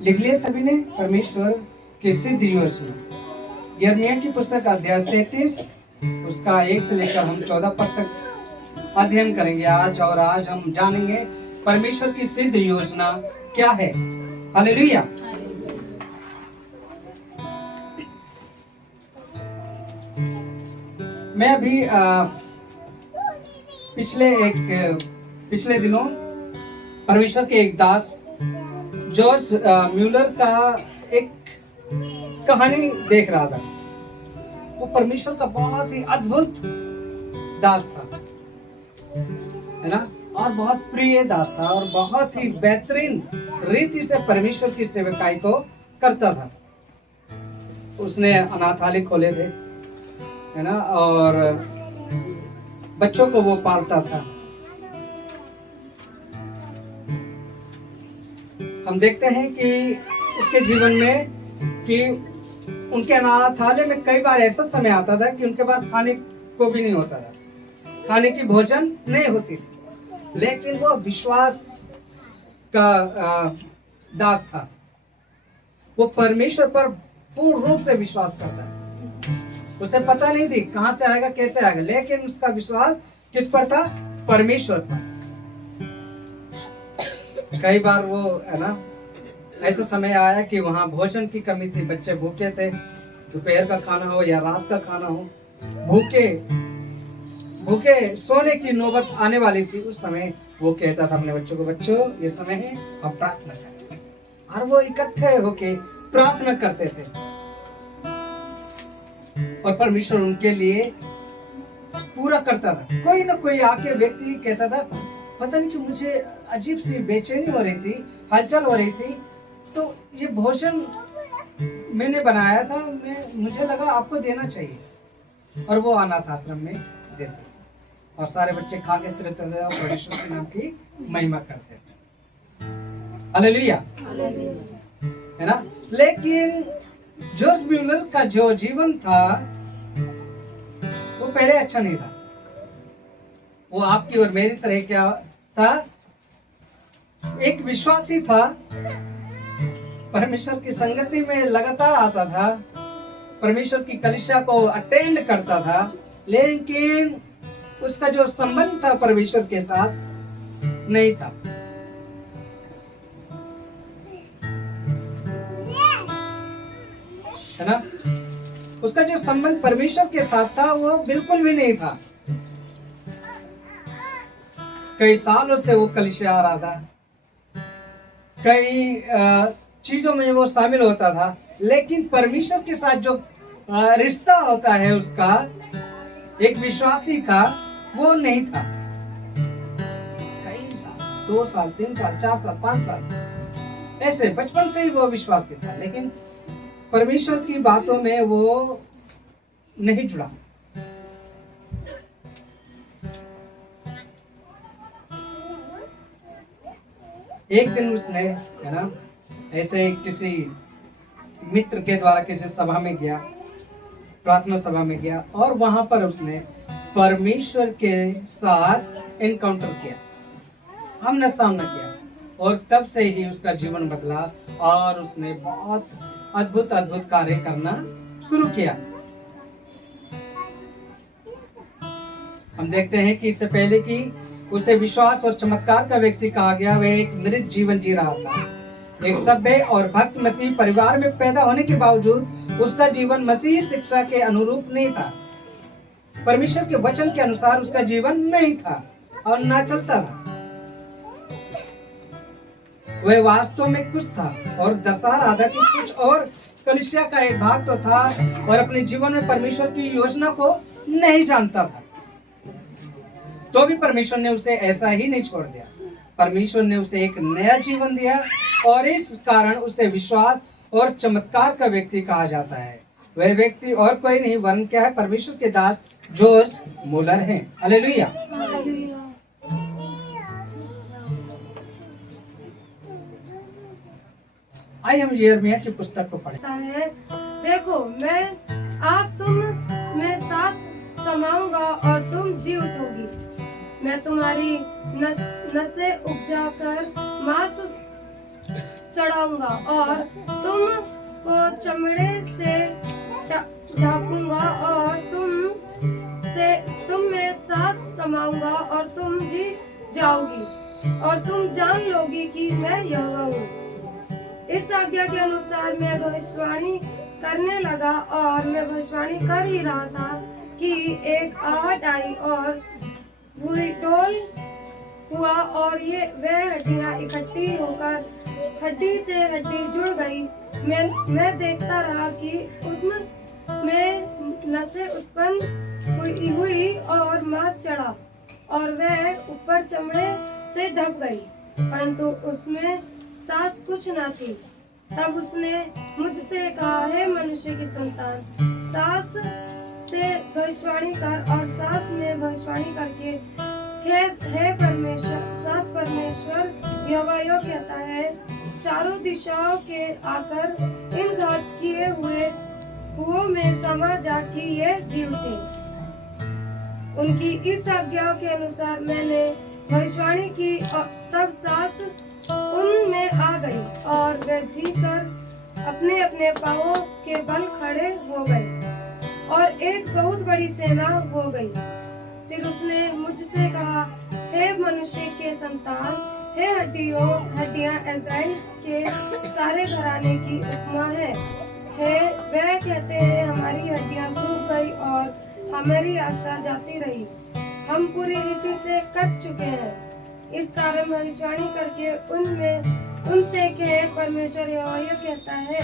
लिख लिया सभी ने? परमेश्वर की सिद्ध योजना। यिर्मयाह की पुस्तक अध्याय 37 उसका 1 से लेकर हम 14 पद तक अध्ययन करेंगे आज। और आज हम जानेंगे परमेश्वर की सिद्ध योजना क्या है। हालेलुया। मैं अभी पिछले दिनों परमेश्वर के एक दास जॉर्ज म्यूलर का एक कहानी देख रहा था। वो परमेश्वर का बहुत ही अद्भुत दास था, है ना, और बहुत प्रिय दास था और बहुत ही बेहतरीन रीति से परमेश्वर की सेवकाई को करता था। उसने अनाथालय खोले थे, है ना, और बच्चों को वो पालता था। हम देखते हैं कि उसके जीवन में कि उनके अनाथालय में कई बार ऐसा समय आता था कि उनके पास खाने को भी नहीं होता था, खाने की भोजन नहीं होती थी, लेकिन वो विश्वास का दास था। वो परमेश्वर पर पूर्ण रूप से विश्वास करता है। उसे पता नहीं थी कहां से आएगा कैसे आएगा, लेकिन उसका विश्वास किस पर था? परमेश्वर पर। कई बार वो, है ना, ऐसा समय आया कि वहां भोजन की कमी थी, बच्चे भूखे थे, दोपहर का खाना हो या रात का खाना हो, भूखे सोने की नौबत आने वाली थी। उस समय वो कहता था अपने बच्चों को, बच्चों ये समय है, अब प्रार्थना करें। और वो इकट्ठे होके प्रार्थना करते थे और परमेश्वर उनके लिए पूरा करता था। कोई ना कोई आके व्यक्ति कहता था, पता नहीं क्यों मुझे अजीब सी बेचैनी हो रही थी, हलचल हो रही थी, तो ये भोजन मैंने बनाया था, मुझे लगा आपको देना चाहिए। और वो अनाथ आश्रम में देते और सारे बच्चे खा के तृप्त होते और परमेश्वर के नाम की महिमा करते थे। हालेलुया, है ना। लेकिन जॉर्ज म्यूलर का जो जीवन था वो पहले अच्छा नहीं था। वो आपकी और मेरी तरह क्या था? एक विश्वासी था, परमेश्वर की संगति में लगातार आता था, परमेश्वर की कलीसिया को अटेंड करता था, लेकिन उसका जो संबंध था परमेश्वर के साथ नहीं था। है ना, उसका जो संबंध परमेश्वर के साथ था वो बिल्कुल भी नहीं था। कई सालों से वो कलीसिया आ रहा था, कई चीजों में वो शामिल होता था, लेकिन परमेश्वर के साथ जो रिश्ता होता है उसका, एक विश्वासी का, वो नहीं था। कई साल, 2 साल, 3 साल, 4 साल, 5 साल, ऐसे बचपन से ही वो विश्वासी था, लेकिन परमेश्वर की बातों में वो नहीं जुड़ा। एक दिन उसने, है ना, ऐसे किसी मित्र के द्वारा किसी सभा में गया, प्रार्थना सभा में गया, और वहां पर उसने परमेश्वर के साथ एनकाउंटर किया, आमना सामना किया, और तब से ही उसका जीवन बदला और उसने बहुत अद्भुत अद्भुत कार्य करना शुरू किया। हम देखते हैं कि इससे पहले कि उसे विश्वास और चमत्कार का व्यक्ति कहा गया, वह एक मृत जीवन जी रहा था। एक सभ्य और भक्त मसीह परिवार में पैदा होने के बावजूद उसका जीवन मसीही शिक्षा के अनुरूप नहीं था। परमेश्वर के वचन के अनुसार उसका जीवन नहीं था और ना चलता था। वह वास्तव में कुछ था और दर्शा रहा था कि कुछ और, कलीसिया का एक भाग तो था और अपने जीवन में परमेश्वर की योजना को नहीं जानता था। तो भी परमेश्वर ने उसे ऐसा ही नहीं छोड़ दिया। परमेश्वर ने उसे एक नया जीवन दिया और इस कारण उसे विश्वास और चमत्कार का व्यक्ति कहा जाता है। वह व्यक्ति और कोई नहीं वरन क्या है? परमेश्वर के दास जॉर्ज म्यूलर हैं। हालेलुया। आइए हम यिर्मयाह की पुस्तक को पढ़ें। देखो, मैं आप तुम में सांस समाऊंगा और तुम जी उठोगी। मैं तुम्हारी नसें उपजा कर मांस चढ़ाऊंगा और तुम को चमड़े से ढांपूंगा और तुम में सांस समाऊंगा और तुम जी जाओगी और तुम जान लोगी कि मैं यहोवा हूँ। इस आज्ञा के अनुसार मैं भविष्यवाणी करने लगा और मैं भविष्यवाणी कर ही रहा था कि एक आहट आई और भूतोड़ हुआ और ये वह हड्डियां इकट्ठी होकर हड्डी से हड्डी जुड़ गई। मैं देखता रहा कि उनमें नसें उत्पन्न हुई और मांस चढ़ा और वह ऊपर चमड़े से ढक गई, परंतु उसमें सांस कुछ न थी। तब उसने मुझसे कहा, हे मनुष्य की संतान, सांस से भविष्यवाणी कर और सांस में भविष्यवाणी करके हे परमेश्वर, सांस परमेश्वर यहोवा यो कहता है, चारों दिशाओं के आकर इन घात किए हुओं में समा जा कि ये जीव थे। उनकी इस आज्ञा के अनुसार मैंने भविष्यवाणी की और तब सांस उनमें आ गई और वे जीकर अपने अपने पांवों के बल खड़े हो गए और एक बहुत बड़ी सेना हो गई। फिर उसने मुझसे कहा, हे मनुष्य के संतान, हे हड्डियां इस्राएल के सारे घराने की उपमा है। वह कहते हैं, हमारी हड्डियां सूख गई और हमारी आशा जाती रही, हम पूरी रीति से कट चुके हैं। इस कारण भविष्यवाणी करके उनसे कहे, परमेश्वर यहोवा यह कहता है,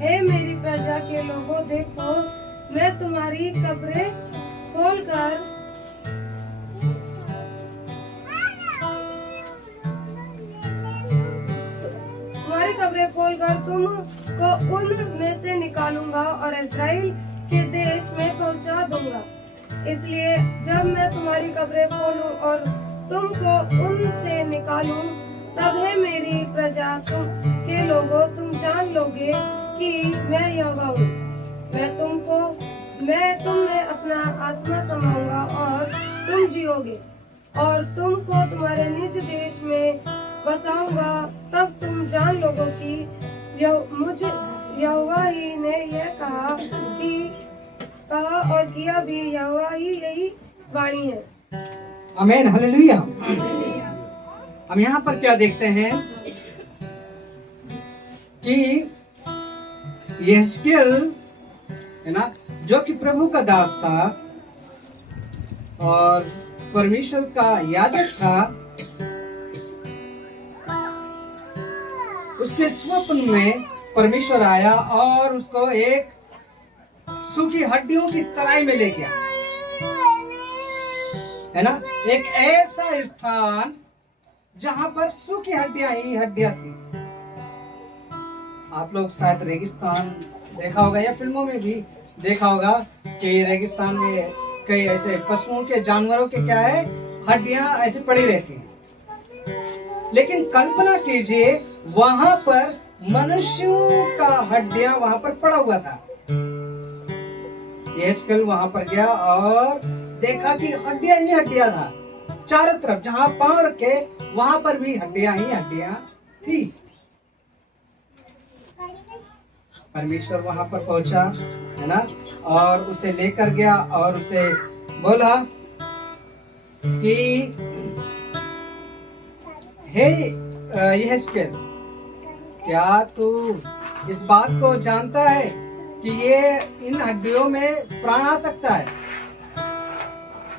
हे मेरी प्रजा के लोगों, देखो मैं तुम्हारी कब्रें खोलकर तुमको उन में से निकालूंगा और इस्राएल के देश में पहुंचा दूंगा। इसलिए जब मैं तुम्हारी कब्रें खोलूं और तुमको उनसे निकालूं, तब है मेरी प्रजा के लोगों, तुम जान लोगे कि मैं यहोवा हूँ। मैं तुम में अपना आत्मा समाऊंगा और तुम जियोगे और तुमको तुम्हारे निज देश में बसाऊंगा। तब तुम जान लोगो कि मुझ यहोवा ही ने यह कहा और किया भी, यहोवा ही यही वाणी है। आमीन, हालेलुया। हम यहाँ पर क्या देखते हैं कि यहेजकेल है ना, जो कि प्रभु का दास था और परमेश्वर का याजक था, उसके स्वप्न में परमेश्वर आया और उसको एक सूखी हड्डियों की तराई में ले गया, है ना, एक ऐसा स्थान जहां पर सूखी हड्डियां ही हड्डियां थी। आप लोग शायद रेगिस्तान देखा होगा या फिल्मों में भी देखा होगा कि रेगिस्तान में कई ऐसे पशुओं के, जानवरों के क्या है, हड्डियां ऐसे पड़ी रहती हैं। लेकिन कल्पना कीजिए, वहां पर मनुष्यों का हड्डियां वहां पर पड़ा हुआ था। यहेजकेल वहां पर गया और देखा कि हड्डियां ही हड्डियां था चारों तरफ, जहां पांव रखे वहां पर भी हड्डियां ही हड्डियां थी। परमेश्वर वहां पर पहुंचा, है ना, और उसे लेकर गया और उसे बोला कि हे यहेजकेल, क्या तू इस बात को जानता है कि ये इन हड्डियों में प्राण आ सकता है?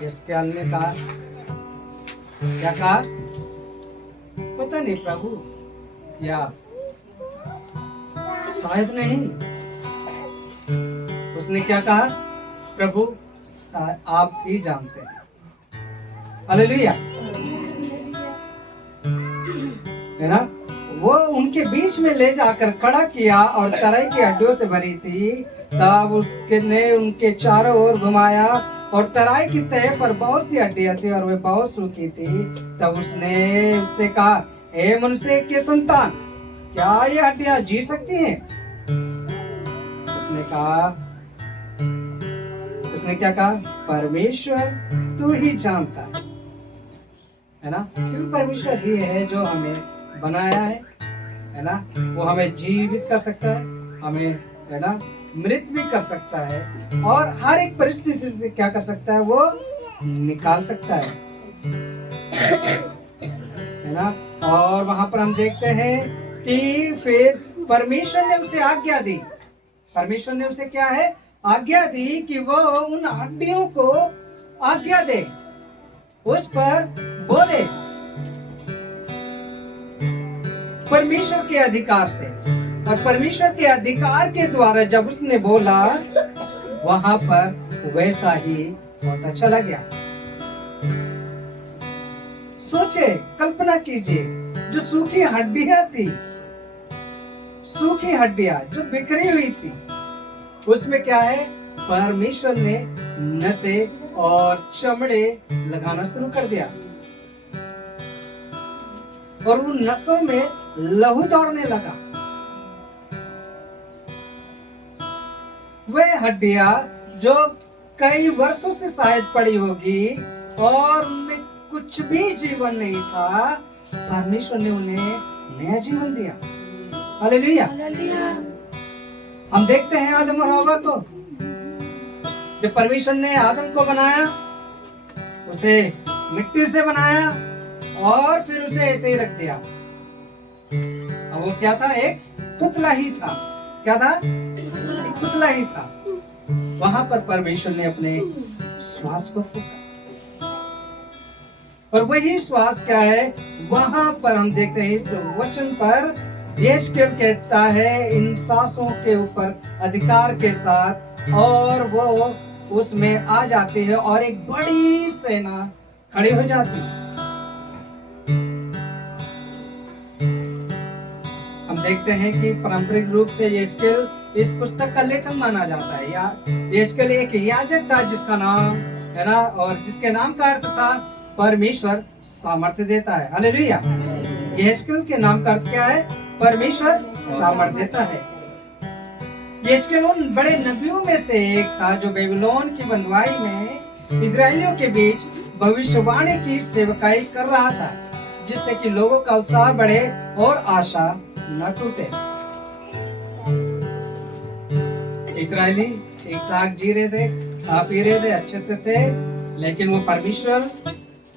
यहेजकेल ने कहा, क्या कहा? पता नहीं प्रभु, या शायद नहीं। उसने क्या कहा? प्रभु आप ही जानते हैं। हालेलुया, है ना। वो उनके बीच में ले जाकर खड़ा किया और तराई की हड्डियों से भरी थी। तब उसके ने उनके चारों ओर घुमाया और तराई की तह पर बहुत सी हड्डियां थी और वे बहुत सूखी थी। तब उसने उससे कहा, हे मनुष्य के संतान, क्या ये हड्डियां जी सकती हैं? उसने क्या कहा? परमेश्वर तू ही जानता है ना, क्योंकि परमेश्वर ही है जो हमें बनाया है है ना, वो हमें जीवित कर सकता है, हमें है ना मृत भी कर सकता है, और हर एक परिस्थिति से क्या कर सकता है, वो निकाल सकता है ना। और वहां पर हम देखते हैं कि फिर परमेश्वर ने उसे आज्ञा दी, परमेश्वर ने उसे क्या है, आज्ञा दी कि वो उन हड्डियों को आज्ञा दे, उस पर बोले परमेश्वर के अधिकार से। और परमेश्वर के अधिकार के द्वारा जब उसने बोला, वहां पर वैसा ही होता चला गया। सोचे, कल्पना कीजिए, जो सूखी हड्डियां थी, सूखी हड्डियां जो बिखरी हुई थी, उसमें क्या है, परमेश्वर ने नसें और चमड़े लगाना शुरू कर दिया, और उन नसों में लहू दौड़ने लगा। वह हड्डियां जो कई वर्षों से शायद पड़ी होगी और उनमें कुछ भी जीवन नहीं था, परमेश्वर ने उन्हें नया जीवन दिया। हालेलुया। हम देखते हैं आदम और हव्वा को, जब परमेश्वर ने आदम को बनाया, उसे मिट्टी से बनाया और फिर उसे ऐसे ही रख दिया। अब वो क्या था, एक पुतला ही था। क्या था, एक पुतला ही था। वहां पर परमेश्वर ने अपने श्वास को फूंका, और वही श्वास क्या है, वहां पर हम देखते हैं इस वचन पर यहेजकेल कहता है, इन सांसों के ऊपर अधिकार के साथ, और वो उसमें आ जाती है और एक बड़ी सेना खड़ी हो जाती है। हम देखते हैं कि पारंपरिक रूप से यहेजकेल इस पुस्तक का लेखक माना जाता है। या यहेजकेल एक याजक था जिसका नाम है ना, और जिसके नाम का अर्थ था परमेश्वर सामर्थ्य देता है। हालेलुया। यहेजकेल के नाम का अर्थ क्या है, परमेश्वर सामर्थ्य देता है। यहेजकेल उन बड़े नबियों में से एक था जो बेबीलोन की बंधुआई में इजरायलियों के बीच भविष्यवाणी की सेवकाई कर रहा था, जिससे कि लोगों का उत्साह बढ़े और आशा न टूटे। इजरायली ठीक ठाक जी रहे थे, खा पी रहे थे, अच्छे से थे, लेकिन वो परमेश्वर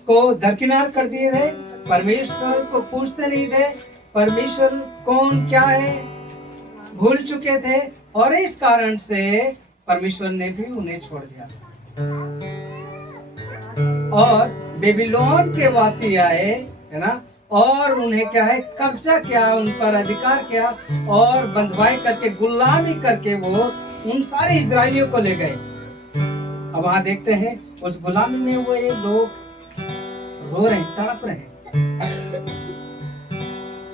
को दरकिनार कर दिए थे, परमेश्वर को पूछते नहीं थे, परमेश्वर कौन क्या है भूल चुके थे, और इस कारण से परमेश्वर ने भी उन्हें छोड़ दिया। और बेबीलोन के वासी आए, है ना, और उन्हें क्या है, कब्जा किया, उन पर अधिकार किया, और बंधुआई करके, गुलामी करके वो उन सारे इजरायलियों को ले गए। अब वहां देखते हैं उस गुलामी में वो ये लोग रो रहे, तड़प रहे।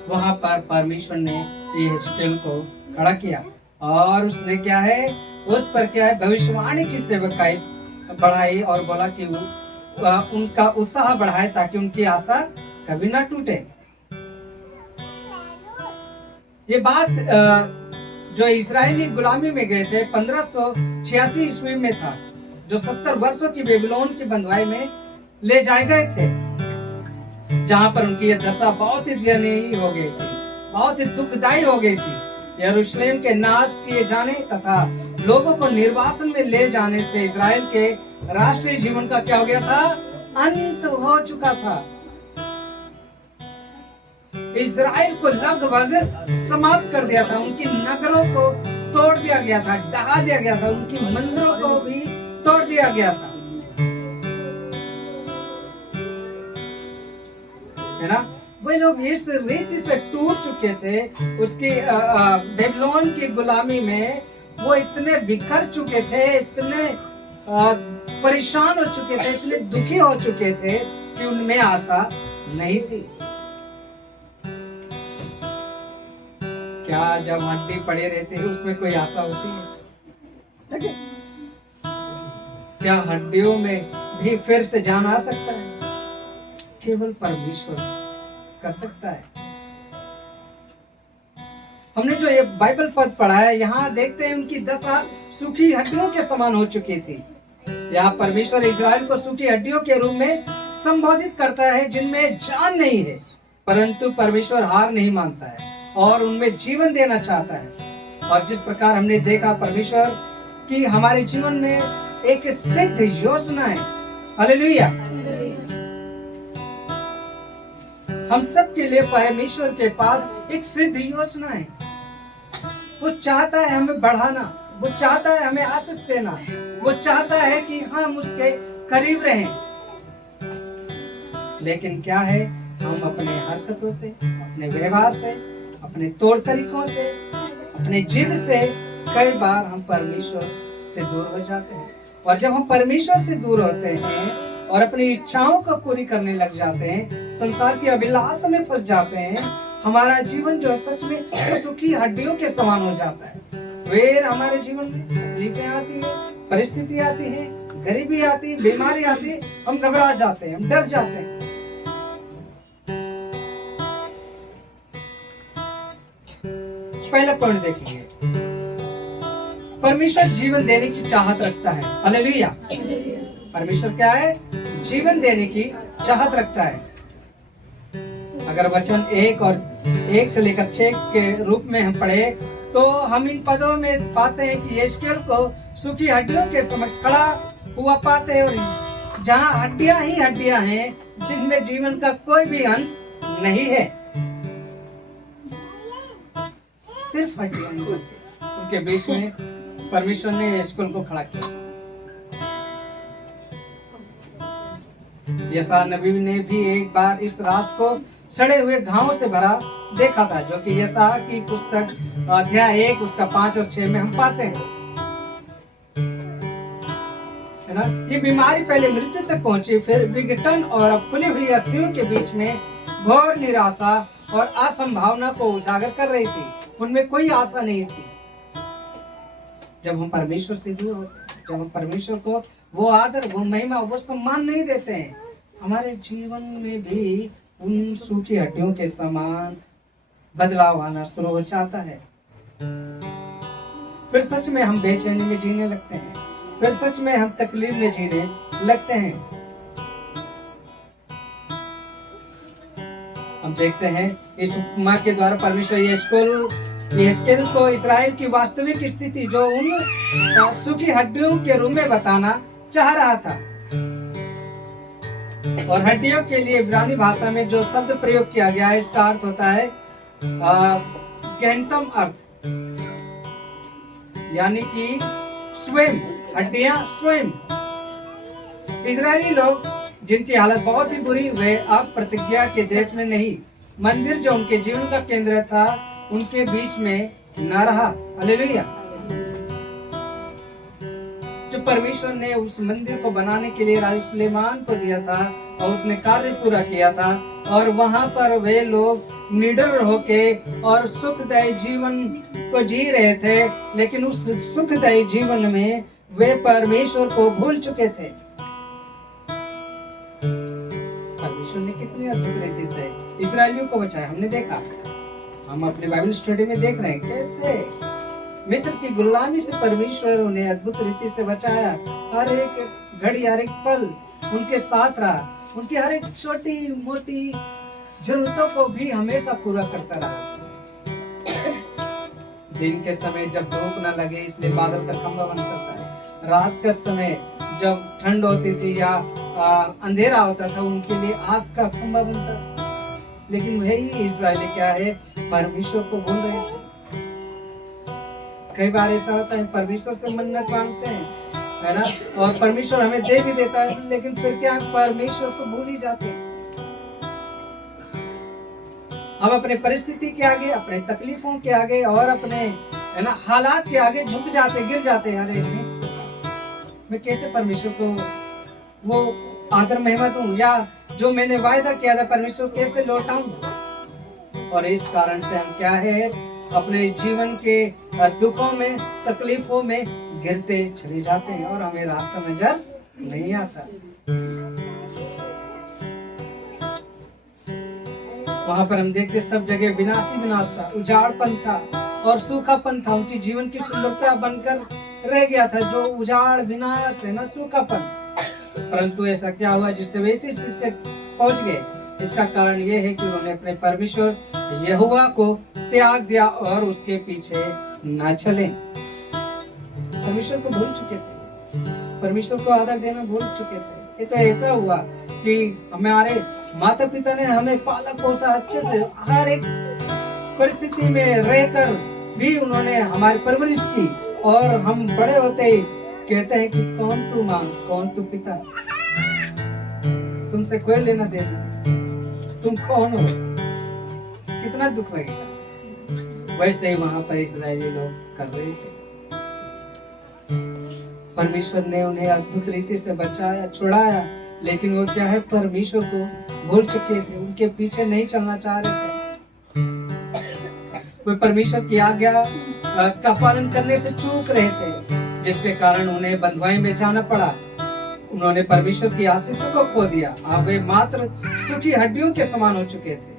वहां पर परमेश्वर ने यहेजकेल को खड़ा किया, और उसने क्या है, उस पर क्या है, भविष्यवाणी की सेवकाई बढ़ाई, और बोला कि उनका उत्साह बढ़ाए ताकि उनकी आशा कभी ना टूटे। ये बात जो इजरायली गुलामी में गए थे 1586 ईस्वी में था, जो 70 वर्षों की बेबीलोन की बंधुआई में ले जाए गए थे, जहां पर उनकी ये दशा बहुत ही दयनीय हो गई थी, बहुत ही दुखदायी हो गई थी। यरूशलेम के नाश किए जाने तथा लोगों को निर्वासन में ले जाने से इजराइल के राष्ट्रीय जीवन का क्या हो गया था, अंत हो चुका था। इजराइल को लगभग समाप्त कर दिया था, उनकी नगरों को तोड़ दिया गया था, ढहा दिया गया था, उनकी मंदिरों को भी तोड़ दिया गया था, है ना। वे लोग इस रीति से टूट चुके थे, उसकी बेबीलोन की गुलामी में वो इतने बिखर चुके थे, इतने परेशान हो चुके थे, इतने दुखी हो चुके थे कि उनमें आशा नहीं थी। क्या जब हड्डी पड़े रहते हैं उसमें कोई आशा होती है? क्या हड्डियों में भी फिर से जान आ सकता है? केवल परमेश्वर कर सकता है। हमने जो ये बाइबल पद पढ़ा है, यहाँ देखते हैं उनकी दशा सूखी हड्डियों के समान हो चुकी थी। यहाँ परमेश्वर इजराइल को सूखी हड्डियों के रूप में संबोधित करता है, जिनमें जान नहीं है, परंतु परमेश्वर हार नहीं मानता है। और उनमें जीवन देना चाहता है। और जिस प्रकार हमने देखा परमेश्वर की हमारे जीवन में एक सिद्ध योजना है। हालेलुया। हम सब के लिए परमेश्वर के पास एक सिद्ध योजना है। वो चाहता है हमें बढ़ाना, वो चाहता है हमें आशीष देना, वो चाहता है कि हम उसके करीब रहें। लेकिन क्या है, हम अपने हरकतों से, अपने व्यवहार से, अपने तौर तरीकों से, अपने जिद से कई बार हम परमेश्वर से दूर हो जाते हैं। और जब हम परमेश्वर से दूर होते हैं और अपनी इच्छाओं को पूरी करने लग जाते हैं, संसार की अभिलाषा में फंस जाते हैं, हमारा जीवन जो है सच में तो सूखी हड्डियों के समान हो जाता है। फिर हमारे जीवन में तकलीफें आती है, परिस्थिति आती है, गरीबी आती है, बीमारी आती है, हम घबरा जाते हैं, हम डर जाते हैं। पहला पॉइंट देखिए, परमेश्वर जीवन देने की चाहत रखता है। हालेलुया। परमेश्वर क्या है? जीवन देने की चाहत रखता है। अगर वचन 1 से लेकर 6 के रूप में हम पढ़े तो हम इन पदों में पाते हैं कि यिर्मयाह को सूखी हड्डियों के समक्ष खड़ा हुआ पाते हैं, जहां हड्डियां ही हड्डियां हैं, जिनमें जीवन का कोई भी अंश नहीं है। सिर्फ हड्डियां ही हड्डियां। उनके बीच में परमेश्वर ने यिर्मयाह को खड़ा किया। यशायाह नबी ने भी एक बार इस राष्ट्र को सड़े हुए घावों से भरा देखा था, जो कि यशायाह की पुस्तक अध्याय 1 उसका 5 और 6 में हम पाते हैं, है ना। ये बीमारी पहले मृत्यु तक पहुंची, फिर विघटन और अब खुली हुई अस्थियों के बीच में घोर निराशा और असंभावना को उजागर कर रही थी। उनमें कोई आशा नहीं थी। जब हम परमेश्वर से दूर होते हैं, जब हम परमेश्वर को वो आदर, वो महिमा, वो सम्मान नहीं देते हैं, हमारे जीवन में भी उन सूखी हड्डियों के समान बदलाव आना शुरू हो जाता है। फिर सच में हम बेचैनी में जीने लगते हैं, फिर सच में हम तकलीफ में जीने लगते हैं। हम देखते हैं इस उपमा के द्वारा परमेश्वर यिर्मयाह को इस्राएल की वास्तविक स्थिति जो उन सूखी हड्डियों के रूप में बताना चाह रहा था। और हड्डियों के लिए इब्रानी भाषा में जो शब्द प्रयोग किया गया है, इसका अर्थ होता है गहनतम अर्थ, यानी कि स्वयं, हड्डियां स्वयं। इजरायली लोग जिनकी हालत बहुत ही बुरी, वे अब प्रतिज्ञा के देश में नहीं, मंदिर जो उनके जीवन का केंद्र था, उनके बीच में न रहा। हालेलुया। जो परमेश्वर ने उस मंदिर को बनाने के लिए राजा सुलेमान को दिया था और उसने कार्य पूरा किया था, और वहां पर वे लोग निडर होके और सुखदायी जीवन को जी रहे थे, लेकिन उस सुखदायी जीवन में वे परमेश्वर को भूल चुके थे। परमेश्वर ने कितनी अद्भुत रीति से इस्राएलियों को बचाया, हमने देखा। हम अपने बाइबल स्टडी में देख रहे हैं कैसे मिस्र की गुलामी से परमेश्वर उन्हें अद्भुत रीति से बचाया। हर एक घड़ी, हर एक पल उनके साथ रहा, उनकी हर एक छोटी मोटी जरूरतों को भी हमेशा पूरा करता रहा। दिन के समय जब धूप न लगे इसलिए बादल का खंभा बन सकता है, रात का समय जब ठंड होती थी या अंधेरा होता था, उनके लिए आग का खंभा बनता था। लेकिन वही इस्राएली क्या है, परमेश्वर को भूल रहे थे। कई बार ऐसा होता है, परमेश्वर से मन्नत मांगते हैं, है ना, और परमेश्वर हमें दे भी देता है, लेकिन फिर क्या हम परमेश्वर को भूल ही जाते हैं। हम अपने परिस्थिति के आगे, अपने तकलीफों के आगे और अपने, है ना, हालात के आगे झुक जाते, गिर जाते हैं। अरे मैं कैसे परमेश्वर को वो आदर महिमा दूं, या जो मैंने वायदा किया था परमेश्वर कैसे लौटाऊं। और इस कारण से हम क्या है, अपने जीवन के दुखों में, तकलीफों में गिरते चले जाते हैं और हमें रास्ता नजर नहीं आता। वहां पर हम देखते सब जगह विनाश था, उजाड़पन था और सूखापन था। उनकी जीवन की सुंदरता बनकर रह गया था जो उजाड़, विनाश है ना, सूखापन। परंतु ऐसा क्या हुआ जिससे वे इसी स्थिति तक पहुंच गए इसका कारण यह है कि उन्होंने अपने परमेश्वर यहोवा को त्याग दिया और उसके पीछे न चले। परमेश्वर को भूल चुके थे, परमेश्वर को आदर देना भूल चुके थे। ये तो ऐसा हुआ कि हमारे माता पिता ने हमें पाला पोसा अच्छे से, हर एक परिस्थिति में रहकर भी उन्होंने हमारी परवरिश की, और हम बड़े होते ही कहते हैं कि कौन तू माँ, कौन तू पिता, तुमसे कोई लेना देना नहीं, तुम कौन हो। कितना दुख लगेगा। वैसे ही वहां पर इस्राएली लोग कर रहे थे। परमेश्वर ने उन्हें अद्भुत रीति से बचाया, छुड़ाया, लेकिन वो क्या है, परमेश्वर को भूल चुके थे, उनके पीछे नहीं चलना चाह रहे थे। वे परमेश्वर की आज्ञा का पालन करने से चूक रहे थे, जिसके कारण उन्हें बंधुआई में जाना पड़ा। उन्होंने परमेश्वर की आशीषों को खो दिया। अब वे मात्र सूखी हड्डियों के समान हो चुके थे,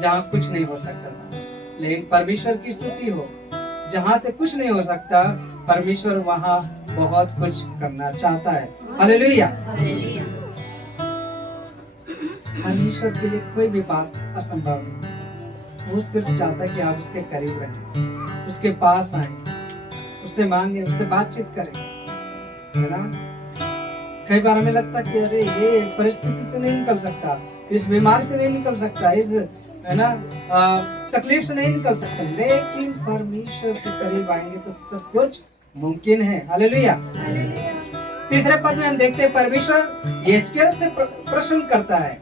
जहाँ कुछ नहीं हो सकता था। लेकिन परमेश्वर की स्तुति हो, जहाँ से कुछ नहीं हो सकता, परमेश्वर वहाँ बहुत कुछ करना चाहता है। हालेलुया। परमेश्वर के लिए कोई भी बात असंभव नहीं। वो सिर्फ चाहता है कि आप उसके करीब रहें, उसके पास आए, उससे मांगे, उससे बातचीत करें, है ना। कई बार हमें लगता है कि अरे ये परिस्थिति से नहीं निकल सकता, इस बीमारी से नहीं निकल सकता, इस है ना तकलीफ से नहीं निकल सकता, लेकिन परमेश्वर के करीब आएंगे तो सब कुछ मुमकिन है। हालेलुया। तीसरे पद में हम देखते हैं परमेश्वर यहेजकेल से प्रश्न करता है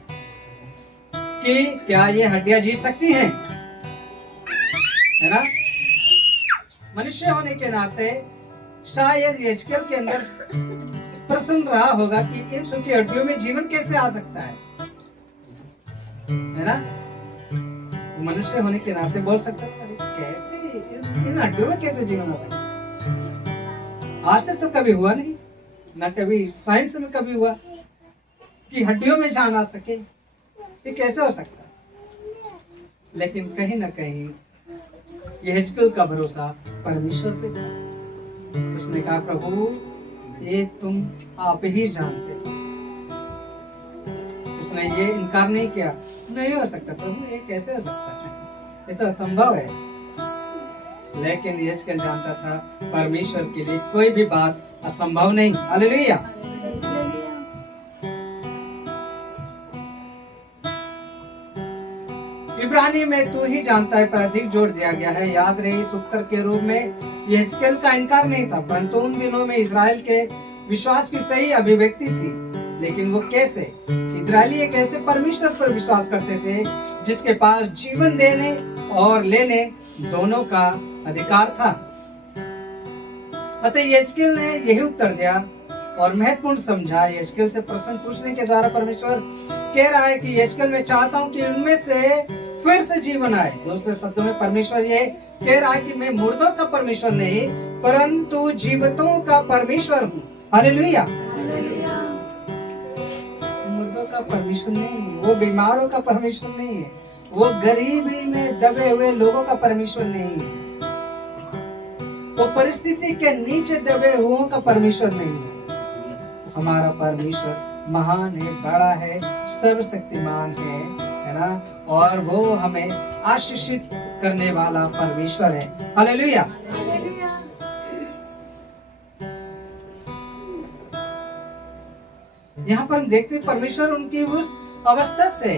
कि क्या ये हड्डियां जी सकती हैं, है ना। मनुष्य होने के नाते शायद यहेजकेल के अंदर प्रश्न रहा होगा कि इन सूखी हड्डियों में जीवन कैसे आ सकता है ना। मनुष्य होने के नाते बोल सकता है कैसे इन हड्डियों में कैसे जीवन आ सकता है। आज तक तो कभी हुआ नहीं, ना कभी साइंस में कभी हुआ कि हड्डियों में जान आ सके, ये कैसे हो सकता है। लेकिन कहीं ना कहीं यहेजकेल का भरोसा परमेश्वर पे था। उसने कहा प्रभु ये तुम आप ही जानते हो। उसने ये इनकार नहीं किया, नहीं हो सकता प्रभु, ये कैसे हो सकता है, ये तो असंभव है। लेकिन यहेजकेल जानता था परमेश्वर के लिए कोई भी बात असंभव नहीं। हालेलुया। इब्रानी में तू ही जानता है पर अधिक जोर दिया गया है। याद रहे इस उत्तर के रूप में यहेजकेल का इनकार नहीं था, परंतु उन दिनों में इजराइल के विश्वास की सही अभिव्यक्ति थी। लेकिन वो कैसे, इजरायली एक ऐसे परमेश्वर पर विश्वास करते थे जिसके पास जीवन देने और लेने दोनों का अधिकार था। अतः यहेजकेल ने यही उत्तर दिया और महत्वपूर्ण समझा। यहेजकेल से प्रश्न पूछने के द्वारा परमेश्वर कह रहा है कि यहेजकेल मैं चाहता हूँ कि उनमें से फिर से जीवन आए। दूसरे शब्दों में परमेश्वर ये कह रहा है कि मैं मुर्दों का परमेश्वर नहीं परंतु जीवितों का परमेश्वर हूँ। हालेलुया। मुर्दों का परमेश्वर नहीं, वो बीमारों का परमेश्वर नहीं है, वो गरीबी में दबे हुए लोगों का परमेश्वर नहीं है, वो परिस्थिति के नीचे दबे हुओं का परमेश्वर नहीं है। हमारा परमेश्वर महान है, बड़ा है, सर्वशक्तिमान है ना, और वो हमें आशीषित करने वाला परमेश्वर है। हालेलुया। यहाँ पर हम देखते हैं परमेश्वर उनकी उस अवस्था से,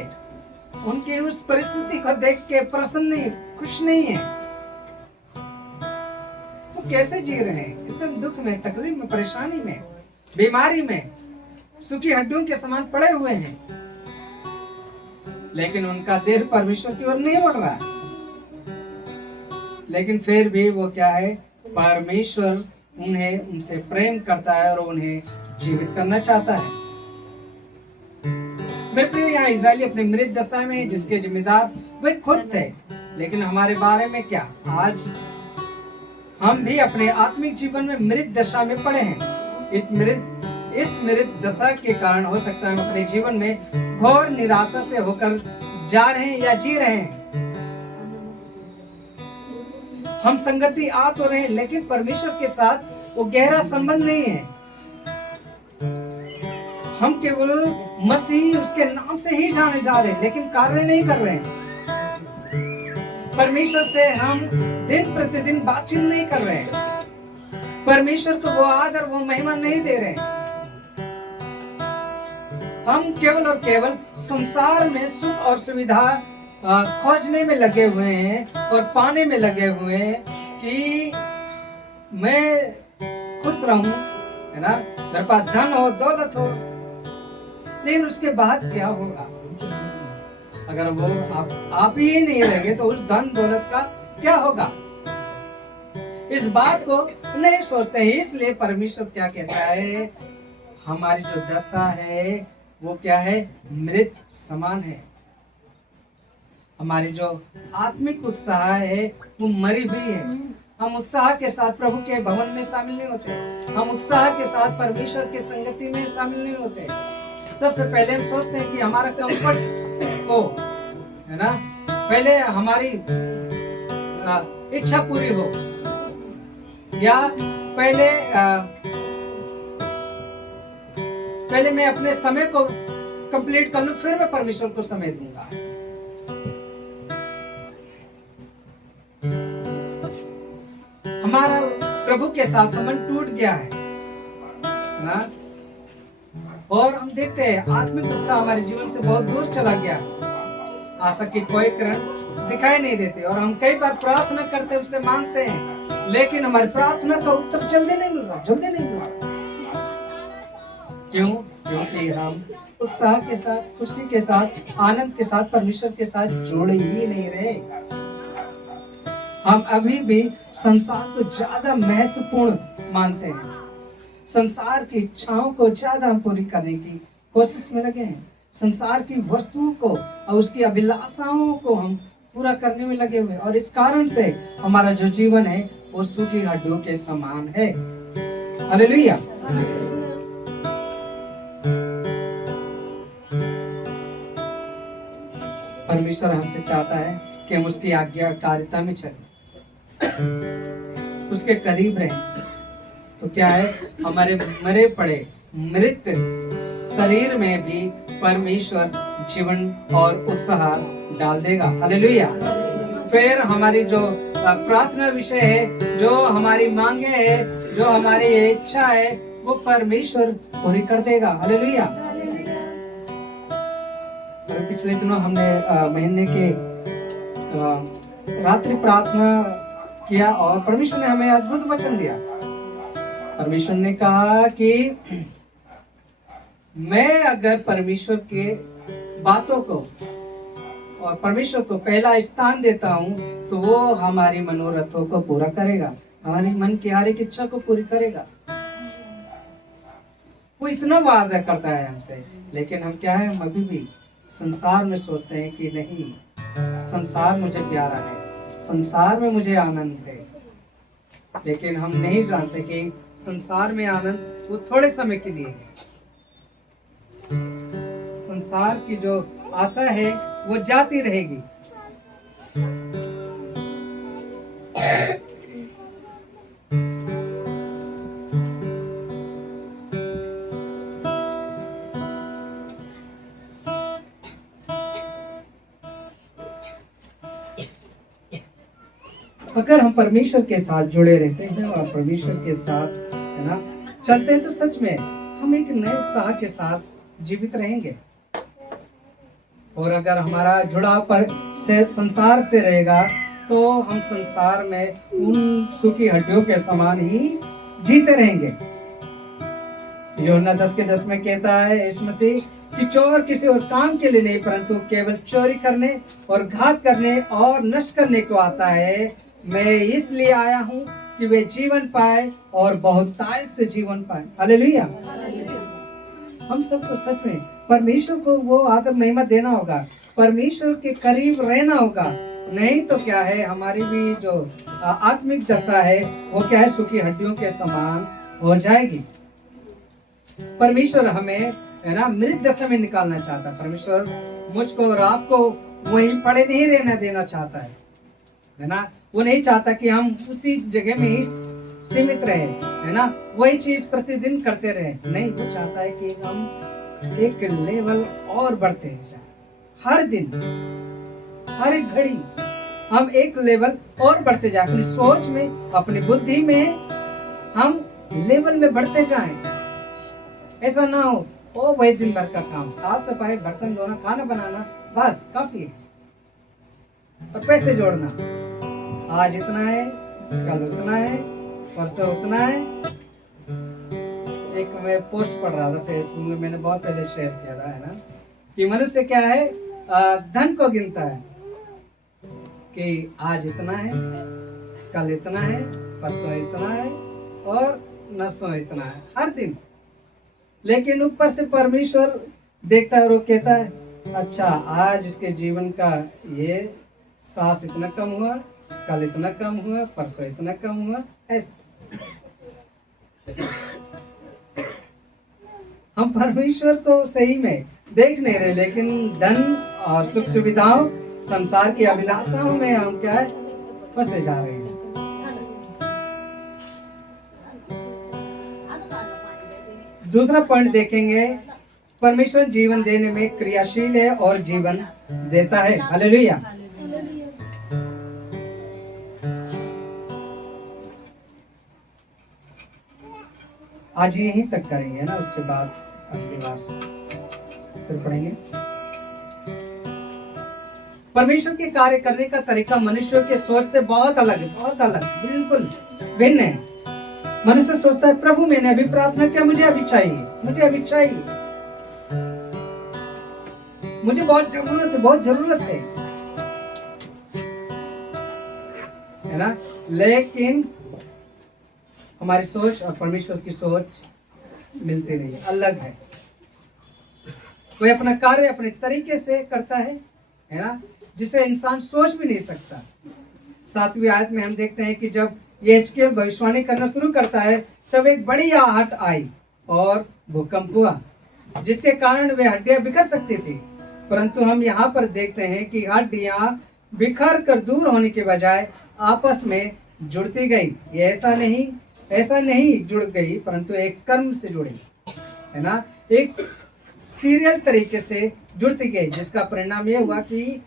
उनकी उस परिस्थिति को देख के प्रसन्न नहीं, खुश नहीं है। वो कैसे जी रहे हैं, एकदम दुख में, तकलीफ में, परेशानी में, बीमारी में, सूखी हड्डियों के समान पड़े हुए हैं, लेकिन उनका दिल परमेश्वर की ओर नहीं बढ़ रहा है। लेकिन फिर भी वो क्या है, परमेश्वर उन्हें उनसे प्रेम करता है और उन्हें जीवित करना चाहता है। मेरे प्रिय, यहाँ इजरायली अपनी मृत दशा में जिसके जिम्मेदार वे खुद थे, लेकिन हमारे बारे में क्या, आज हम भी अपने आत्मिक जीवन में मृत दशा में पड़े हैं। इस मृत दशा के कारण हो सकता है हम अपने जीवन में घोर निराशा से होकर जा रहे हैं या जी रहे हैं। हम संगति आ तो रहे हैं, लेकिन परमेश्वर के साथ वो गहरा संबंध नहीं है। हम केवल मसीह उसके नाम से ही जाने जा रहे हैं, लेकिन कार्य नहीं कर रहे हैं। परमेश्वर से हम दिन प्रतिदिन बातचीत नहीं कर रहे हैं। परमेश्वर को वो आदर, वो महिमा नहीं दे रहे हैं। हम केवल और केवल संसार में सुख और सुविधा खोजने में लगे हुए हैं और पाने में लगे हुए हैं कि मैं खुश रहूं, है ना, मेरे पास धन हो, दौलत हो। लेकिन उसके बाद क्या होगा? अगर वो आप ही नहीं रहेंगे तो उस धन दौलत का क्या होगा? इस बात को नहीं सोचते हैं। इसलिए परमेश्वर क्या कहता है, हमारी जो दशा है वो क्या है? मृत समान है। हमारी जो आत्मिक उत्साह है वो मरी हुई है। हम उत्साह के साथ प्रभु के भवन में शामिल नहीं होते। हम उत्साह के साथ परमेश्वर की संगति में शामिल नहीं होते। सबसे पहले हम सोचते हैं कि हमारा कंफर्ट हो, है ना, पहले हमारी इच्छा पूरी हो, या पहले मैं अपने समय को कंप्लीट कर लूं, फिर मैं परमेश्वर को समय दूंगा। हमारा प्रभु के साथ संबंध टूट गया है ना, और हम देखते हैं आत्मिक उत्साह हमारे जीवन से बहुत दूर चला गया। आशा की कोई किरण दिखाई नहीं देती, और हम कई बार प्रार्थना करते, उससे मांगते हैं, लेकिन हमारी प्रार्थना का उत्तर जल्दी नहीं मिल रहा। क्यों? क्योंकि हम उत्साह के साथ, खुशी के साथ, आनंद के साथ परमेश्वर के साथ जुड़े ही नहीं रहे। हम अभी भी संसार को ज्यादा महत्वपूर्ण मानते हैं। संसार की इच्छाओं को ज्यादा हम पूरी करने की कोशिश में लगे हैं। संसार की वस्तुओं को और उसकी अभिलाषाओं को हम पूरा करने में लगे हुए, और इस कारण से हमारा जो जीवन है वो सूखी हड्डियों के समान है। हालेलुया। परमेश्वर हमसे चाहता है कि हम उसकी आज्ञाकारिता में चलें, उसके करीब रहें। तो क्या है, हमारे मरे पड़े मृत शरीर में भी परमेश्वर जीवन और उत्साह डाल देगा। हालेलुया। फिर हमारी जो प्रार्थना विषय है, जो हमारी मांगे है, जो हमारी इच्छा है, वो परमेश्वर पूरी कर देगा। हालेलुया। पिछले दिनों हमने महीने के रात्रि प्रार्थना किया, और परमेश्वर ने हमें अद्भुत वचन दिया। परमेश्वर ने कहा कि मैं अगर परमेश्वर के बातों को और परमेश्वर को पहला स्थान देता हूं, तो वो हमारी मनोरथों को पूरा करेगा, हमारी मन की हर एक इच्छा को पूरी करेगा। वो इतना वादा करता है हमसे, लेकिन हम क्या है, हम अभी भी संसार में सोचते हैं कि नहीं, संसार मुझे प्यारा है, संसार में मुझे आनंद है। लेकिन हम नहीं जानते कि संसार में आनंद वो थोड़े समय के लिए है। संसार की जो आशा है वो जाती रहेगी। अगर हम परमेश्वर के साथ जुड़े रहते हैं और परमेश्वर के साथ, है ना, चलते हैं, तो सच में हम एक नए उत्साह के साथ जीवित रहेंगे। और अगर हमारा जुड़ाव पर से संसार से रहेगा, तो हम संसार में उन सूखी हड्डियों के समान ही जीते रहेंगे। यूहन्ना 10:10 में कहता है यीशु मसीह कि चोर किसी और काम के लिए नहीं, परंतु केवल चोरी करने और घात करने और नष्ट करने को आता है। मैं इसलिए आया हूँ कि वे जीवन पाए और बहुतायत से जीवन पाए। हालेलुया। हम सबको सच में परमेश्वर को वो आदर महिमा देना होगा, परमेश्वर के करीब रहना होगा। नहीं तो क्या है, हमारी भी जो आत्मिक दशा है वो क्या है, सूखी हड्डियों के समान हो जाएगी। परमेश्वर हमें, है ना, मृत दशा में निकालना चाहता है। परमेश्वर मुझको और आपको वहीं पड़े नहीं रहना देना चाहता है ना। वो नहीं चाहता कि हम उसी जगह में ही सीमित रहे, है ना, वही चीज प्रतिदिन करते रहे। नहीं, वो चाहता है कि हम एक लेवल और बढ़ते जाए। हर दिन, हर एक घड़ी हम एक लेवल और बढ़ते जाए। अपनी सोच में, अपनी बुद्धि में हम लेवल में बढ़ते जाएं। ऐसा ना हो ओ भाई दिन भर का काम, साफ सफाई, बर्तन धोना, खाना बनाना, बस काफी है, और पैसे जोड़ना। आज इतना है, कल उतना है, परसों उतना है। एक मैं पोस्ट पढ़ रहा था फेसबुक में, मैंने बहुत पहले शेयर किया था, है ना, कि मनुष्य क्या है, धन को गिनता है कि आज इतना है, कल इतना है, परसों इतना है, और नरसों इतना है, हर दिन। लेकिन ऊपर से परमेश्वर देखता है और वो कहता है, अच्छा आज इसके जीवन का ये सांस इतना कम हुआ, कल इतना कम हुआ, परसों इतना कम हुआ। ऐसे हम परमेश्वर को सही में देख नहीं रहे, लेकिन धन और सुख सुविधाओं, संसार की अभिलाषाओं में हम क्या है, फंसे जा रहे हैं। दूसरा पॉइंट देखेंगे, परमेश्वर जीवन देने में क्रियाशील है और जीवन देता है। हालेलुया। आज यहीं तक करेंगे ना, उसके बाद अगली बार फिर पढ़ेंगे। परमेश्वर के कार्य करने का तरीका मनुष्य के सोच से बहुत अलग है, बहुत अलग, बिल्कुल भिन्न है। मनुष्य सोचता है, प्रभु मैंने अभी प्रार्थना किया, मुझे अभी चाहिए, मुझे अभी चाहिए, मुझे बहुत जरूरत है, बहुत जरूरत है ना। लेकिन हमारी सोच और परमेश्वर की सोच मिलती नहीं है, अलग है। कोई अपना कार्य अपने तरीके से करता है ना, जिसे इंसान सोच भी नहीं सकता। 7वीं आयत में हम देखते हैं कि जब यहेजकेल भविष्यवाणी करना शुरू करता है, तब एक बड़ी आहट आई और भूकंप हुआ, जिसके कारण वे हड्डियां बिखर सकती थी। परंतु हम यहाँ पर देखते हैं कि हड्डियां बिखर कर दूर होने के बजाय आपस में जुड़ती गई। ये ऐसा नहीं जुड़ गई, परंतु एक कर्म से जुड़ी, है ना, एक सीरियल तरीके से जुड़ती गई, जिसका परिणाम यह हुआ कि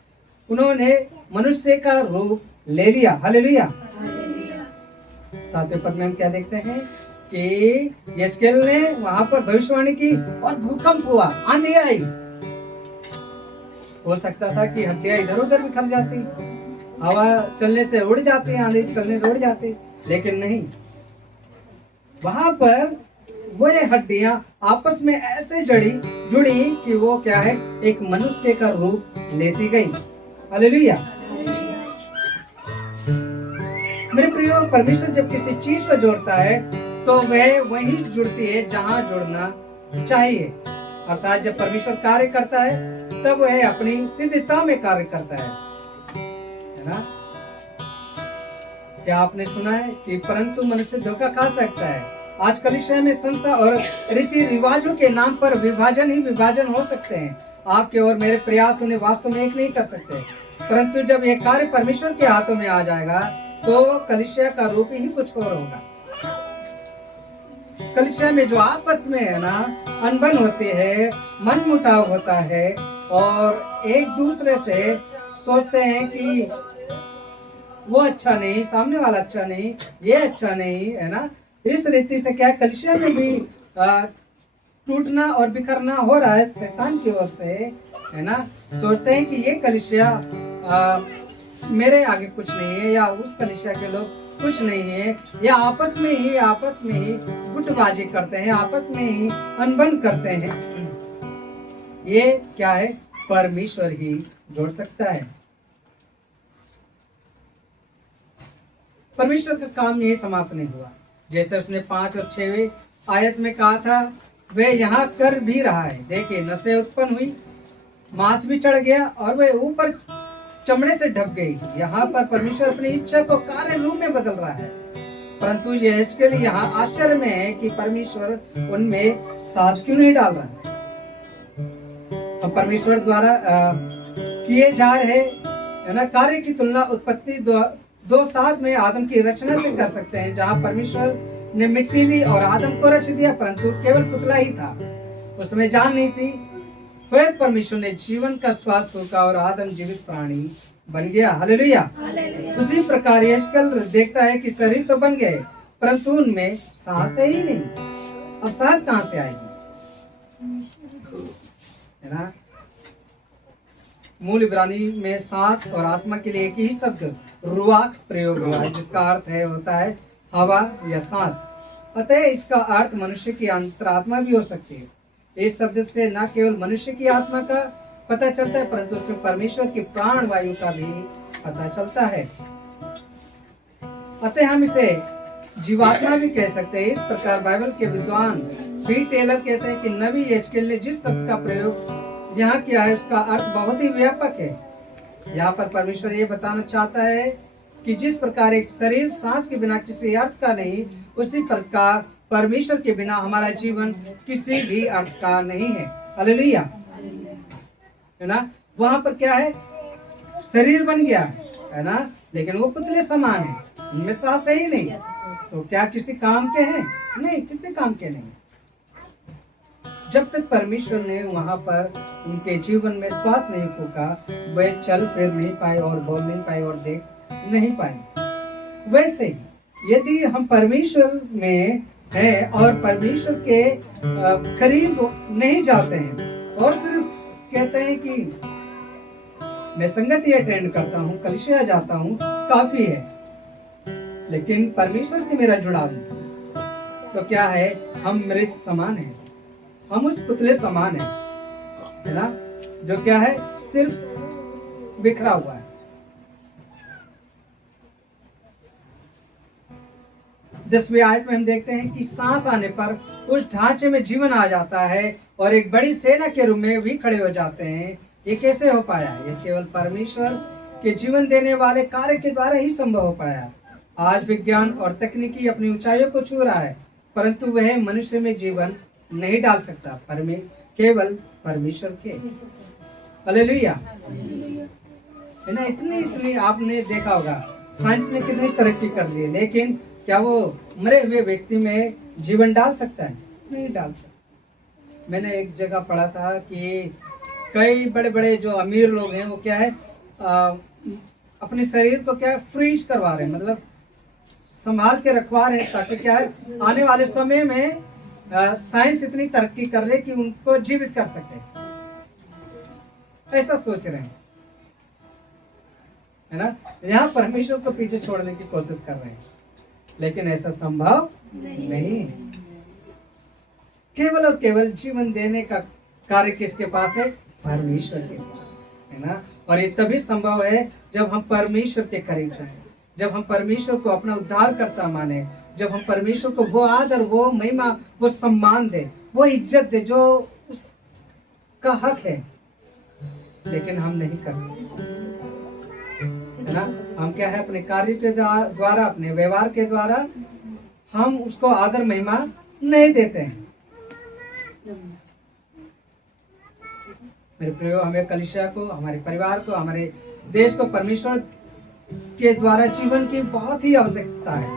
उन्होंने मनुष्य का रूप ले लिया। हालेलुया। 7वें पद में हम क्या देखते हैं कि यहेजकेल ने वहां पर भविष्यवाणी की और भूकंप हुआ, आंधी आई। हो सकता था कि हड्डियां इधर उधर बिखर जाती, हवा चलने से उड़ जाती, आंधी चलने से उड़ जाती, लेकिन नहीं, वहां पर वो हड्डियां आपस में ऐसे जुड़ी कि वो क्या है, एक मनुष्य का रूप लेती गई। हालेलुया। मेरे प्रियो, परमेश्वर जब किसी चीज को जोड़ता है तो वह वहीं जुड़ती है जहां जुड़ना चाहिए। अर्थात जब परमेश्वर कार्य करता है तब वह अपनी सिद्धता में कार्य करता है ना। क्या आपने सुना है कि परंतु मनुष्य धोखा खा सकता है। आज कलीसिया में संस्था और रीति रिवाजों के नाम पर विभाजन ही विभाजन हो सकते हैं। आपके और मेरे प्रयास उन्हें वास्तव में एक नहीं कर सकते, परंतु जब यह कार्य परमेश्वर के हाथों में आ जाएगा तो कलीसिया का रूप ही कुछ और होगा। कलीसिया में जो आपस में है ना अनबन होती है, मन मुटाव होता है और एक दूसरे से सोचते हैं कि वो अच्छा नहीं, सामने वाला अच्छा नहीं, ये अच्छा नहीं, है ना, इस रीति से क्या कलीसिया में भी टूटना और बिखरना हो रहा है शैतान की ओर से, है ना। सोचते हैं कि ये कलीसिया मेरे आगे कुछ नहीं है, या उस कलीसिया के लोग कुछ नहीं है, या आपस में ही गुटबाजी करते हैं, आपस में ही अनबन करते हैं। ये क्या है, परमेश्वर ही जोड़ सकता है। परमेश्वर का काम यही समाप्त नहीं हुआ। जैसे उसने 5 और 6वें आयत में कहा था, वह यहाँ कर भी रहा है। देखिए, नसें उत्पन्न हुई, मांस भी चढ़ गया और वह ऊपर चमड़े से ढक गई। यहाँ पर परमेश्वर अपनी इच्छा को कार्य रूप में बदल रहा है, परंतु यह इसके लिए यहाँ आश्चर्य में है कि परमेश्वर उनमें सांस क्यों नहीं डाल रहा है। हम परमेश्वर द्वारा किए जा रहे है ना कार्य की तुलना उत्पत्ति 2:7 में आदम की रचना से कर सकते हैं, जहाँ परमेश्वर ने मिट्टी ली और आदम को रच दिया, परंतु केवल पुतला ही था। उसमें जान नहीं थी। फिर परमेश्वर ने जीवन का श्वास फूंका और आदम जीवित प्राणी बन गया। हालेलुया। उसी प्रकार यशकल देखता है कि शरीर तो बन गए परंतु उनमें सांस है ही नहीं। अब सांस कहां से आएगी, है ना। मूल इब्रानी में सांस और आत्मा के लिए एक ही शब्द रुआख प्रयोग हुआ है, जिसका अर्थ होता है हवा या सांस। अतः इसका अर्थ मनुष्य की अंतरात्मा भी हो सकती है। इस शब्द से न केवल मनुष्य की आत्मा का पता चलता है परंतु उसमें परमेश्वर की प्राण वायु का भी पता चलता है। अतः हम इसे जीवात्मा भी कह सकते हैं। इस प्रकार बाइबल के विद्वान बी टेलर कहते हैं कि नबी यशकेल ने जिस शब्द का प्रयोग यहाँ किया है उसका अर्थ बहुत ही व्यापक है। यहाँ पर परमेश्वर ये बताना चाहता है कि जिस प्रकार एक शरीर सांस के बिना किसी अर्थ का नहीं, उसी प्रकार परमेश्वर के बिना हमारा जीवन किसी भी अर्थ का नहीं है। हालेलुया, है ना। वहां पर क्या है, शरीर बन गया है ना, लेकिन वो पुतले समान है, उनमें सांस है ही नहीं। तो क्या किसी काम के हैं? नहीं, किसी काम के नहीं। जब तक परमेश्वर ने वहां पर उनके जीवन में श्वास नहीं फूका, वे चल फिर नहीं पाए और बोल नहीं पाए और देख नहीं पाए। वैसे ही यदि हम परमेश्वर में हैं और परमेश्वर के करीब नहीं जाते हैं और सिर्फ कहते हैं कि मैं संगति अटेंड करता हूँ, कलीसिया जाता हूँ, काफी है, लेकिन परमेश्वर से मेरा जुड़ाव नहीं, तो क्या है, हम मृत समान हैं, हम उस पुतले समान हैं, है ना, जो क्या है, सिर्फ बिखरा हुआ है। 10वीं आयत में हम देखते हैं कि सांस आने पर उस ढांचे में जीवन आ जाता है और एक बड़ी सेना के रूप में भी खड़े हो जाते हैं। ये कैसे हो पाया? ये केवल परमेश्वर के जीवन देने वाले कार्य के द्वारा ही संभव हो पाया। आज विज्ञान और तकनीकी अपनी ऊंचाइयों को छू रहा है, परंतु वह मनुष्य में जीवन नहीं डाल सकता, केवल परमेश्वर के। हालेलुया, है ना। इतनी आपने देखा होगा साइंस ने कितनी तरक्की कर ली है, लेकिन क्या वो मरे हुए व्यक्ति में जीवन डाल सकता है? नहीं डाल सकता। मैंने एक जगह पढ़ा था कि कई बड़े बड़े जो अमीर लोग हैं वो क्या है, अपने शरीर को क्या है, फ्रीज करवा रहे हैं, मतलब संभाल के रखवा रहे हैं, ताकि क्या है, आने वाले समय में साइंस इतनी तरक्की कर ले कि उनको जीवित कर सके, ऐसा सोच रहे हैं, है ना। यहाँ परमेश्वर को पीछे छोड़ने की कोशिश कर रहे हैं, लेकिन ऐसा संभव नहीं है। केवल और केवल जीवन देने का कार्य किसके पास है? परमेश्वर के पास, है ना। और ये तभी संभव है जब हम परमेश्वर के करीब जाएं, जब हम परमेश्वर को अपना उद्धारकर्ता माने, जब हम परमेश्वर को वो आदर, वो महिमा, वो सम्मान दे, वो इज्जत दे जो उसका हक है, लेकिन हम नहीं करते, है ना। हम क्या है, अपने कार्य के द्वारा, अपने व्यवहार के द्वारा हम उसको आदर महिमा नहीं देते हैं। मेरे प्रियो, हमें कलीसिया को, हमारे परिवार को, हमारे देश को परमेश्वर के द्वारा जीवन की बहुत ही आवश्यकता है,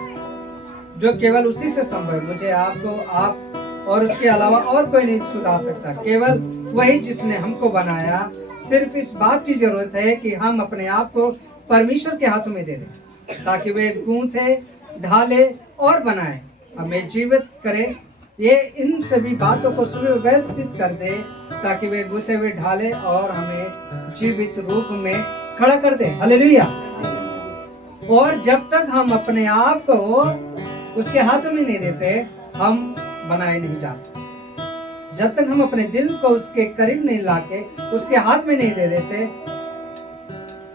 जो केवल उसी से संभव है। मुझे, आपको, आप और उसके अलावा और कोई नहीं सुधार सकता, केवल वही जिसने हमको बनाया। सिर्फ इस बात की जरूरत है कि हम अपने आप को परमेश्वर के हाथों में दे दें, ताकि वे गूंथे, ढाले और बनाए, हमें जीवित करे। ये इन सभी बातों को सुव्यवस्थित कर दे, ताकि वे गूंथे हुए ढाले और हमें जीवित रूप में खड़ा कर दे। हालेलुया। और जब तक हम अपने आप को उसके हाथों में नहीं देते, हम बनाए नहीं जा सकते। जब तक हम अपने दिल को उसके करीब नहीं लाके उसके हाथ में नहीं दे देते,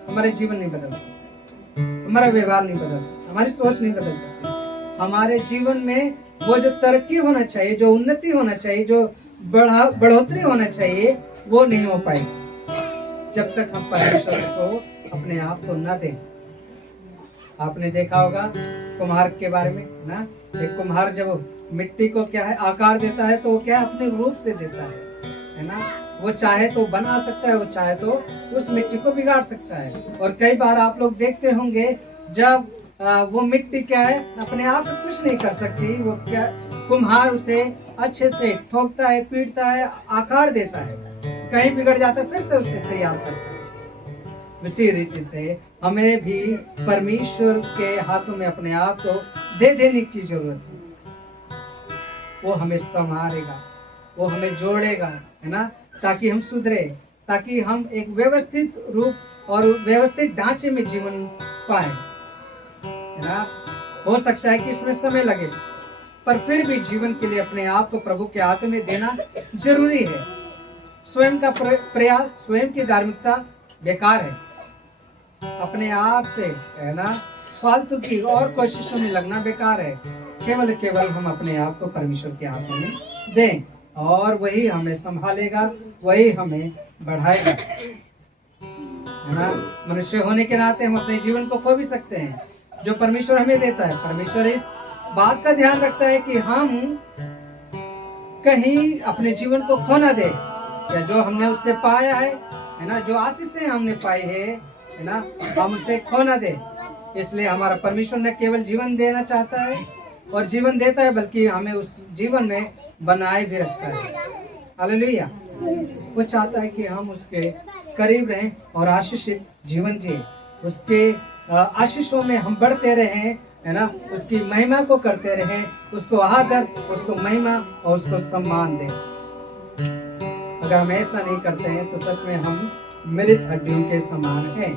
हमारे जीवन नहीं बदल सकते, हमारा व्यवहार नहीं बदल सकता, हमारी सोच नहीं बदल सकती। हमारे जीवन में वो जो तरक्की होना चाहिए, जो उन्नति होना चाहिए, जो बढ़ोतरी होना चाहिए, वो नहीं हो पाएगी जब तक हम परमेश्वर को अपने आप को न दें। आपने देखा होगा कुम्हार के बारे में ना, एक कुम्हार जब मिट्टी को क्या है आकार देता है, तो वो क्या है, अपने रूप से देता है ना। वो चाहे तो बना सकता है, वो चाहे तो उस मिट्टी को बिगाड़ सकता है। और कई बार आप लोग देखते होंगे, जब वो मिट्टी क्या है, अपने आप से कुछ नहीं कर सकती, वो क्या कुम्हार उसे अच्छे से ठोकता है, पीटता है, आकार देता है, कहीं बिगड़ जाता है फिर से उसे तैयार करता है। उसी रीति से हमें भी परमेश्वर के हाथों में अपने आप को दे देने की जरूरत है। वो हमें संवारेगा, वो हमें जोड़ेगा, है ना, ताकि हम सुधरे, ताकि हम एक व्यवस्थित रूप और व्यवस्थित ढांचे में जीवन पाए, है ना। हो सकता है कि इसमें समय लगे, पर फिर भी जीवन के लिए अपने आप को प्रभु के हाथों में देना जरूरी है। स्वयं का प्रयास, स्वयं की धार्मिकता बेकार है। अपने आप से, है ना, फालतू की और कोशिशों में लगना बेकार है। केवल हम अपने आप को परमेश्वर के हाथों में दें और वही हमें संभालेगा, वही हमें बढ़ाएगा, है ना। मनुष्य होने के नाते हम अपने जीवन को खो भी सकते हैं जो परमेश्वर हमें देता है। परमेश्वर इस बात का ध्यान रखता है कि हम कहीं अपने जीवन को खो ना दे, या जो हमने उससे पाया है ना, जो आशीषें हमने पाई है ना, हम उसे खो ना दे। इसलिए हमारा परमेश्वर न केवल जीवन देना चाहता है और जीवन देता है, बल्कि हमें उस जीवन में बनाए भी रखता है। हालेलुया। वो चाहता है कि हम उसके करीब रहें और आशीषित जीवन जिए, उसके आशीषों में हम बढ़ते रहें, है ना, उसकी महिमा को करते रहें, उसको आदर, उसको महिमा और उसको सम्मान दें। अगर हम ऐसा नहीं करते हैं तो सच में हम मृत हड्डियों के समान हैं।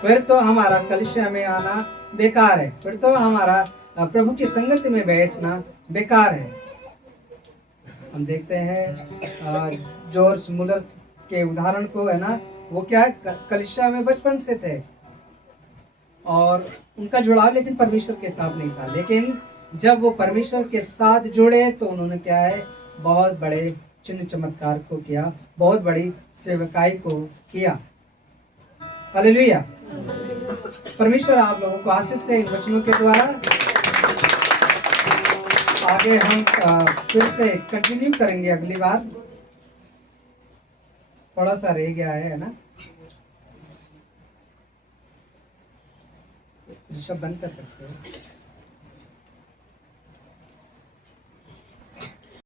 फिर तो हमारा कलीसिया में आना बेकार है, फिर तो हमारा प्रभु की संगति में बैठना बेकार है। हम देखते हैं जॉर्ज मुलर के उदाहरण को, है ना, वो क्या है, कलीसिया में बचपन से थे और उनका जुड़ाव लेकिन परमेश्वर के साथ नहीं था, लेकिन जब वो परमेश्वर के साथ जुड़े तो उन्होंने क्या है, बहुत बड़े चिन्ह चमत्कार को किया, बहुत बड़ी सेवकाई को किया। हालेलुया। परमेश्वर आप लोगों को आशीष दे इन वचनों के द्वारा। आगे हम फिर से कंटिन्यू करेंगे अगली बार। थोड़ा सा रह गया है ना, ऋषभ बंद कर सकते हो।